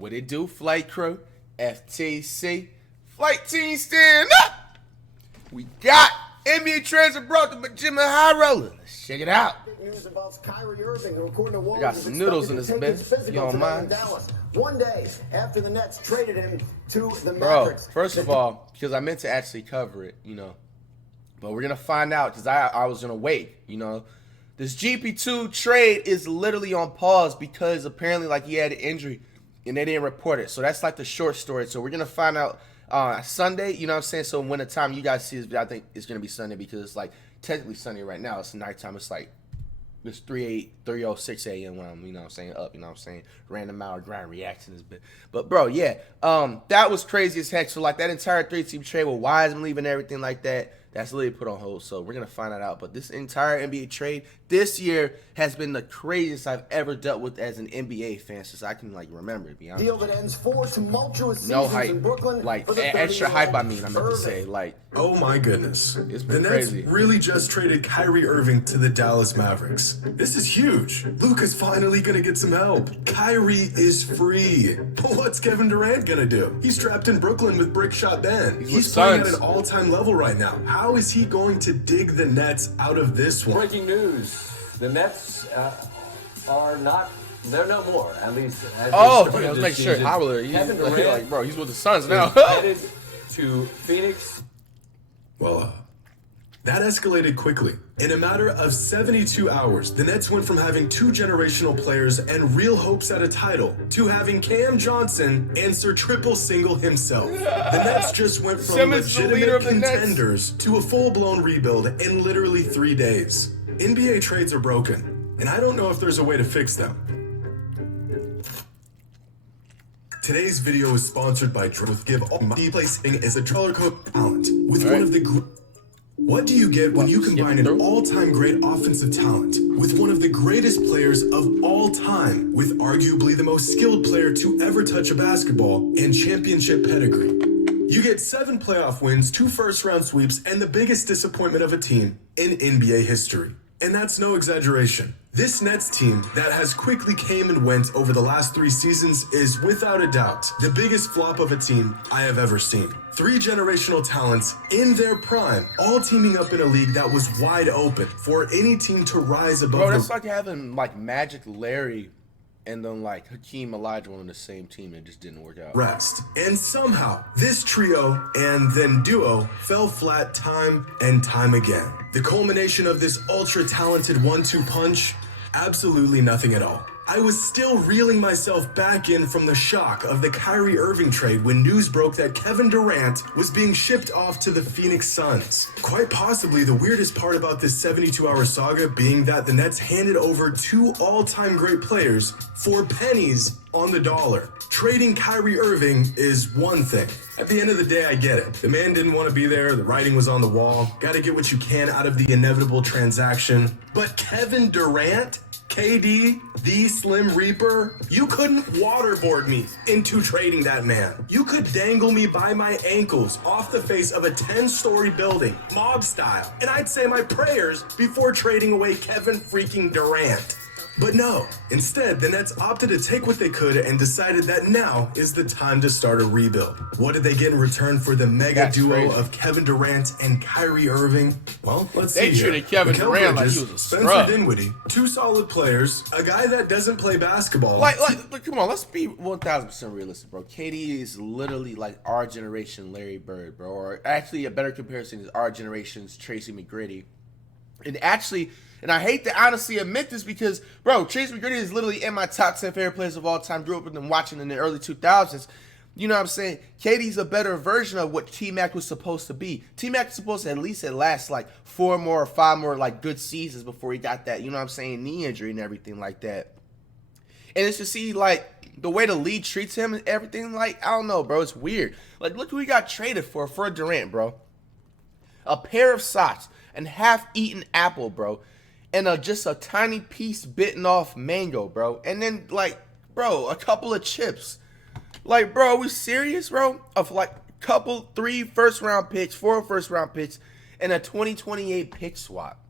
What it do, flight crew? FTC. Flight team stand up! We got NBA trades brought to Jimmy High Roller. Let's check it out. News involves Kyrie Irving, who according to I got some noodles in this bit. You don't mind? One day after the Nets traded him to the Bro, Mavericks. first of all, because I meant to actually cover it, but we're going to find out because I was going to wait, This GP2 trade is literally on pause because apparently he had an injury and they didn't report it. So that's the short story. So we're going to find out Sunday, you know what I'm saying? So when the time you guys see this, I think it's going to be Sunday because it's technically Sunday right now. It's nighttime. It's 3:06 a.m. when I'm, up, random hour grind reaction is bit. But bro, yeah, that was crazy as heck. So that entire 3-team trade with Wiseman leaving everything like that, that's literally put on hold. So we're gonna find that out. But this entire NBA trade this year has been the craziest I've ever dealt with as an NBA fan since I can remember, to be honest. Deal that ends 4 tumultuous No seasons hype, in Brooklyn. Extra hype. I meant to say, Oh my goodness. It's The been Nets crazy. really just traded Kyrie Irving to the Dallas Mavericks. This is huge. Luka's finally gonna get some help. Kyrie is free. What's Kevin Durant gonna do? He's trapped in Brooklyn with Brick Shot Ben. He's playing at an all-time level right now. How is he going to dig the Nets out of this one? Breaking news. The Nets are not, they're no more, at least as Let's make sure. Kevin Durant, bro, he's with the Suns now. headed to Phoenix. Well, that escalated quickly. In a matter of 72 hours, the Nets went from having 2 generational players and real hopes at a title to having Cam Johnson answer triple single himself. The Nets just went from Simmons, the leader legitimate of the Nets, contenders to a full-blown rebuild in literally 3 days. NBA trades are broken, and I don't know if there's a way to fix them. Today's video is sponsored by Durant. Give all my placing is a color code talent with one of the What do you get when you combine an all-time great offensive talent with one of the greatest players of all time with arguably the most skilled player to ever touch a basketball and championship pedigree? You get 7 playoff wins, 2 first-round sweeps, and the biggest disappointment of a team in NBA history. And that's no exaggeration. This Nets team that has quickly came and went over the last 3 seasons is without a doubt the biggest flop of a team I have ever seen. 3 generational talents in their prime, all teaming up in a league that was wide open for any team to rise above. Bro, that's like having Magic Larry and then Hakeem Olajuwon on the same team. It just didn't work out. Rest. And somehow, this trio and then duo fell flat time and time again. The culmination of this ultra-talented 1-2 punch, absolutely nothing at all. I was still reeling myself back in from the shock of the Kyrie Irving trade when news broke that Kevin Durant was being shipped off to the Phoenix Suns. Quite possibly the weirdest part about this 72-hour saga being that the Nets handed over 2 all-time great players for pennies on the dollar. Trading Kyrie Irving is one thing. At the end of the day, I get it. The man didn't want to be there. The writing was on the wall. Gotta get what you can out of the inevitable transaction. But Kevin Durant? KD, the Slim Reaper, you couldn't waterboard me into trading that man. You could dangle me by my ankles off the face of a 10-story building, mob style, and I'd say my prayers before trading away Kevin freaking Durant. But no, instead, the Nets opted to take what they could and decided that now is the time to start a rebuild. What did they get in return for the mega duo of Kevin Durant and Kyrie Irving? Well, let's see. They treated Kevin Durant like he was a scrub. Spencer Dinwiddie, 2 solid players, a guy that doesn't play basketball. Come on, let's be 1,000% realistic, bro. KD is literally our generation Larry Bird, bro. Or actually, a better comparison is our generation's Tracy McGrady. And I hate to honestly admit this because, bro, Tracy McGrady is literally in my top 10 favorite players of all time. Grew up with them watching in the early 2000s. You know what I'm saying? KD's a better version of what T-Mac was supposed to be. T-Mac was supposed to at least last 4 more or 5 more good seasons before he got that, you know what I'm saying, knee injury and everything like that. And it's to see the way the league treats him and everything, I don't know, bro. It's weird. Look who he got traded for Durant, bro. A pair of socks, and half-eaten apple, bro. And just a tiny piece bitten off mango, bro. And then, bro, a couple of chips. Bro, are we serious, bro? Of, couple 3 first-round picks, 4 first-round picks, and a 2028 pick swap.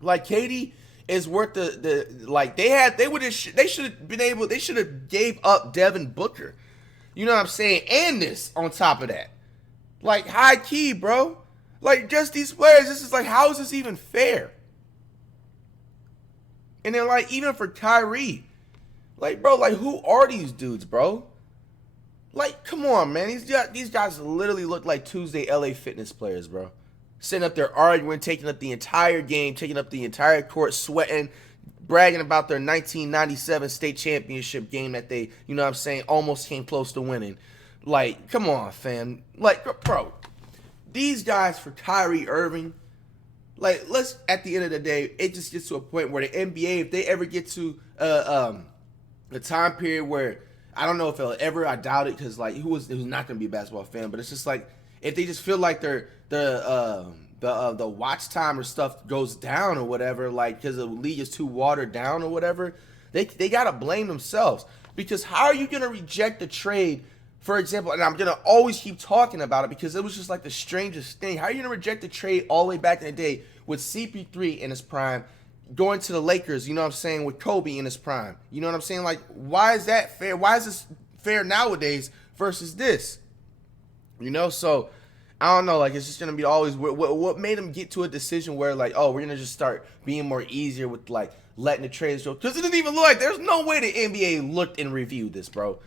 KD is worth the like they should have gave up Devin Booker. You know what I'm saying? And this on top of that. Like high key, bro. Like just these players, this is like, how is this even fair? And then like even for Kyrie, like bro, like who are these dudes, bro? Like come on, man. These guys literally look like Tuesday LA Fitness players, bro. Sitting up there arguing, taking up the entire game, taking up the entire court, sweating, bragging about their 1997 state championship game that they, you know what I'm saying, almost came close to winning. Like, come on, fam. Like, bro, these guys for Kyrie Irving, like, let's, at the end of the day, it just gets to a point where the NBA, if they ever get to a time period where, I don't know if it'll ever, I doubt it, because, like, who's not going to be a basketball fan, but it's just like, if they just feel like the watch time or stuff goes down or whatever, like because the league is too watered down or whatever, they gotta blame themselves. Because how are you gonna reject the trade, for example? And I'm gonna always keep talking about it because it was just like the strangest thing. How are you gonna reject the trade all the way back in the day with CP3 in his prime, going to the Lakers? You know what I'm saying, with Kobe in his prime. You know what I'm saying? Like, why is that fair? Why is this fair nowadays versus this? You know, so I don't know. Like, it's just gonna be always what made them get to a decision where like, oh, we're gonna just start being more easier with like letting the trades go, because it didn't even look like there's no way the NBA looked and reviewed this, bro.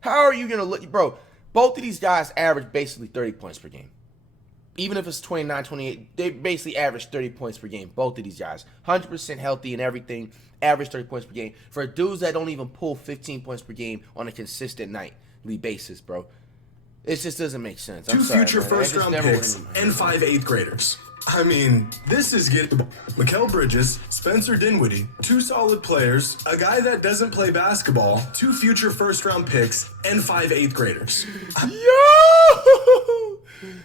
How are you gonna look, bro? Both of these guys average basically 30 points per game. Even if it's 29, 28, they basically average 30 points per game. Both of these guys, 100% healthy and everything, average 30 points per game. For dudes that don't even pull 15 points per game on a consistent nightly basis, bro. It just doesn't make sense. Two future first-round picks and 5 eighth graders. I mean, this is getting... Mikal Bridges, Spencer Dinwiddie, 2 solid players, a guy that doesn't play basketball, 2 future first-round picks, and 5 eighth graders. Yo!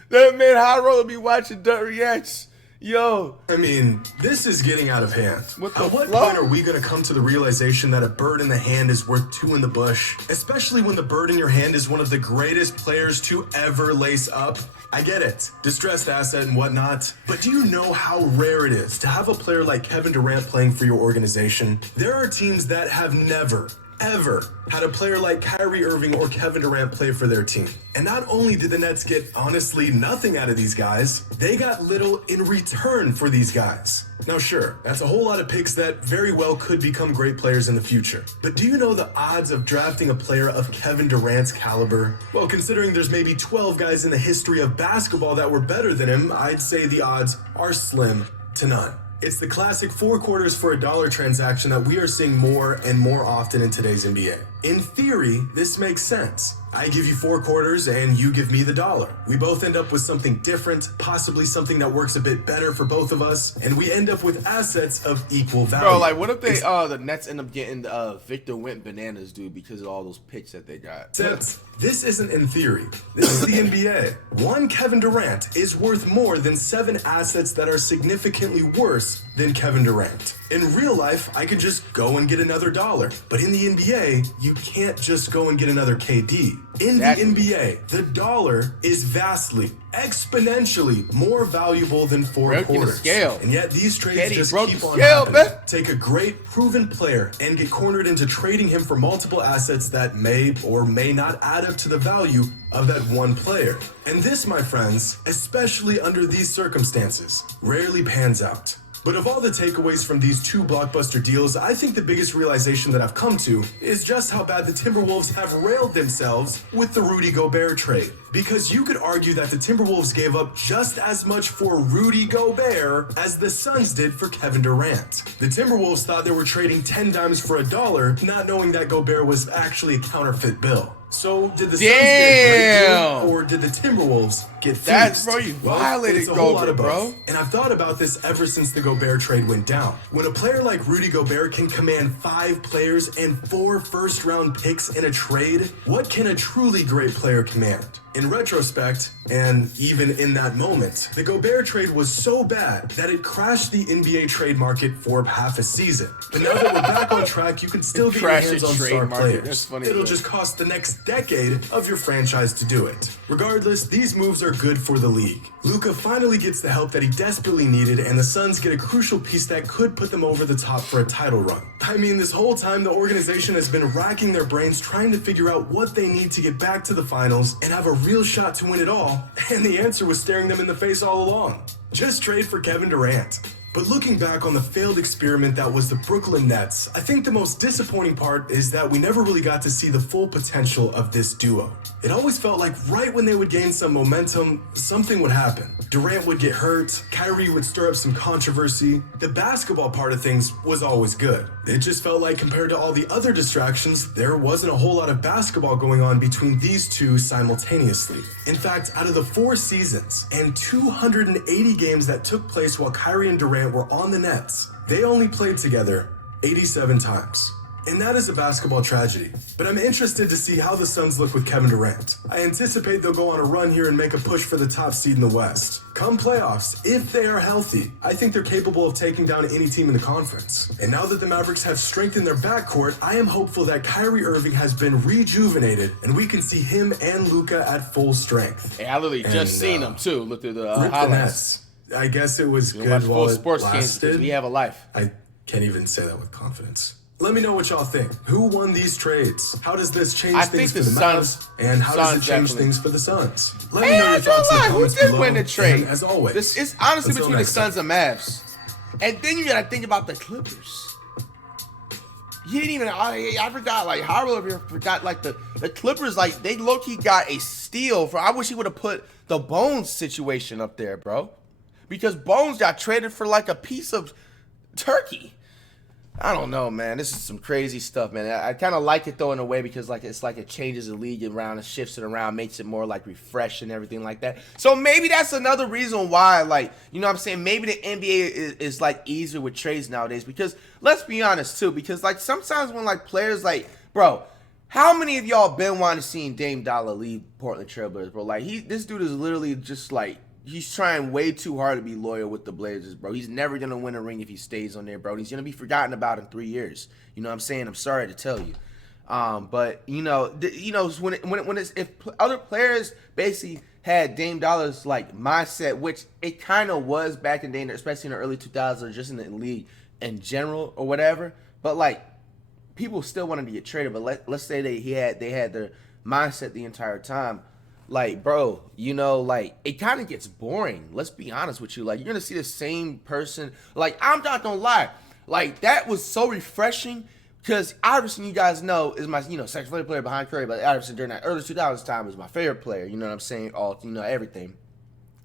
That man High Roller be watching Dut Reacts. Yo. I mean, this is getting out of hand. At what point are we going to come to the realization that a bird in the hand is worth 2 in the bush? Especially when the bird in your hand is one of the greatest players to ever lace up? I get it. Distressed asset and whatnot. But do you know how rare it is to have a player like Kevin Durant playing for your organization? There are teams that have never, ever had a player like Kyrie Irving or Kevin Durant play for their team. And not only did the Nets get honestly nothing out of these guys, they got little in return for these guys. Now sure, that's a whole lot of picks that very well could become great players in the future. But do you know the odds of drafting a player of Kevin Durant's caliber? Well, considering there's maybe 12 guys in the history of basketball that were better than him, I'd say the odds are slim to none. It's the classic 4 quarters for $1 transaction that we are seeing more and more often in today's NBA. In theory, this makes sense. I give you 4 quarters and you give me the $1. We both end up with something different, possibly something that works a bit better for both of us, and we end up with assets of equal value. Bro, like, what if they the Nets end up getting Victor went bananas, dude, because of all those picks that they got? This isn't in theory. This is the NBA. One Kevin Durant is worth more than 7 assets that are significantly worse than Kevin Durant. In real life, I could just go and get another $1. But in the NBA, you can't just go and get another KD. In the NBA, the $1 is vastly, exponentially more valuable than 4 quarters. And yet these trades just keep on happening. Take a great, proven player and get cornered into trading him for multiple assets that may or may not add up to the value of that one player. And this, my friends, especially under these circumstances, rarely pans out. But of all the takeaways from these 2 blockbuster deals, I think the biggest realization that I've come to is just how bad the Timberwolves have railed themselves with the Rudy Gobert trade. Because you could argue that the Timberwolves gave up just as much for Rudy Gobert as the Suns did for Kevin Durant. The Timberwolves thought they were trading 10 dimes for $1, not knowing that Gobert was actually a counterfeit bill. So, did the Suns get a great deal, or did the Timberwolves get fleeced? That's, bro, you violated Gobert, bro. And I've thought about this ever since the Gobert trade went down. When a player like Rudy Gobert can command 5 players and 4 first-round picks in a trade, what can a truly great player command? In retrospect, and even in that moment, the Gobert trade was so bad that it crashed the NBA trade market for half a season. But now that we're back on track, you can still get your Crash the hands on trade star market. players. That's funny, It'll though. just cost the next decade of your franchise to do it. Regardless, these moves are good for the league. Luka finally gets the help that he desperately needed, and the Suns get a crucial piece that could put them over the top for a title run. I mean, this whole time, the organization has been racking their brains trying to figure out what they need to get back to the finals and have a real shot to win it all, and the answer was staring them in the face all along. Just trade for Kevin Durant. But looking back on the failed experiment that was the Brooklyn Nets, I think the most disappointing part is that we never really got to see the full potential of this duo. It always felt like right when they would gain some momentum, something would happen. Durant would get hurt, Kyrie would stir up some controversy. The basketball part of things was always good. It just felt like compared to all the other distractions, there wasn't a whole lot of basketball going on between these two simultaneously. In fact, out of the 4 seasons and 280 games that took place while Kyrie and Durant were on the Nets, they only played together 87 times. And that is a basketball tragedy. But I'm interested to see how the Suns look with Kevin Durant. I anticipate they'll go on a run here and make a push for the top seed in the West. Come playoffs, if they are healthy, I think they're capable of taking down any team in the conference. And now that the Mavericks have strengthened their backcourt, I am hopeful that Kyrie Irving has been rejuvenated and we can see him and Luka at full strength. Hey, I literally just seen him too. Look through the Rip the highlights. Nets. I guess it was You good watch while full it sports games because lasted. we have a life. I can't even say that with confidence. Let me know what y'all think. Who won these trades? How does this change I things think for the the Suns- Mavs? And how does it Suns change definitely. things for the Suns? Let me Hey, know I your ain't thoughts in gonna the lie. Who comments did below. win the trade? And as always, This is honestly until between the next time. Suns and Mavs. And then you gotta think about the Clippers. You didn't even. I forgot. Like Harold over here forgot. Like the Clippers. Like they low-key got a steal for. I wish he would have put the Bones situation up there, bro. Because Bones got traded for like a piece of turkey. I don't know, man. This is some crazy stuff, man. I kind of like it though in a way because like it's like it changes the league around and shifts it around, makes it more like refreshed and everything like that. So maybe that's another reason why, like, you know what I'm saying? Maybe the NBA is like easier with trades nowadays because let's be honest too, because like sometimes when like players like, bro, how many of y'all been wanting to see Dame Dollar leave Portland Trailblazers, bro? Like this dude is literally just like, he's trying way too hard to be loyal with the Blazers, bro. He's never going to win a ring if he stays on there, bro. He's going to be forgotten about in 3 years. You know what I'm saying? I'm sorry to tell you. But, if other players basically had Dame Dollar's, like, mindset, which it kind of was back in the day, especially in the early 2000s or just in the league in general or whatever. But, like, people still wanted to get traded. But let's say they had their mindset the entire time. Like, bro, like, it kind of gets boring. Let's be honest with you. Like, you're going to see the same person. Like, I'm not going to lie. Like, that was so refreshing because Iverson, you guys know, is my, second favorite player behind Curry. But Iverson during that early 2000s time was my favorite player. You know what I'm saying? Everything.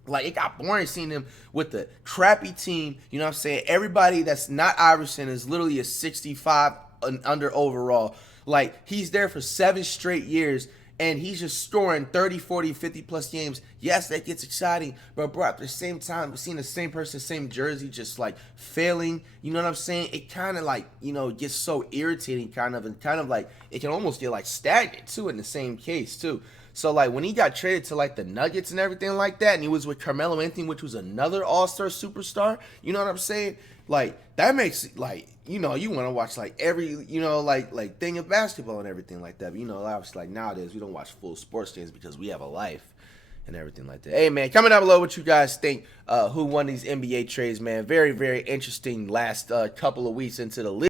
Like, it got boring seeing him with the crappy team. You know what I'm saying? Everybody that's not Iverson is literally a 65 and under overall. Like, he's there for 7 straight years. And he's just scoring 30, 40, 50-plus games. Yes, that gets exciting. But, bro, at the same time, seeing the same person, same jersey, just, like, failing, you know what I'm saying? It kind of, like, gets so irritating, and like, it can almost get, like, stagnant, too, in the same case, too. So, like, when he got traded to, like, the Nuggets and everything like that, and he was with Carmelo Anthony, which was another all-star superstar, you know what I'm saying? Like, that makes it, like, you want to watch, like, every, like thing of basketball and everything like that. But, obviously, like, nowadays, we don't watch full sports games because we have a life and everything like that. Hey, man, comment down below what you guys think, who won these NBA trades, man. Very, very interesting last couple of weeks into the league.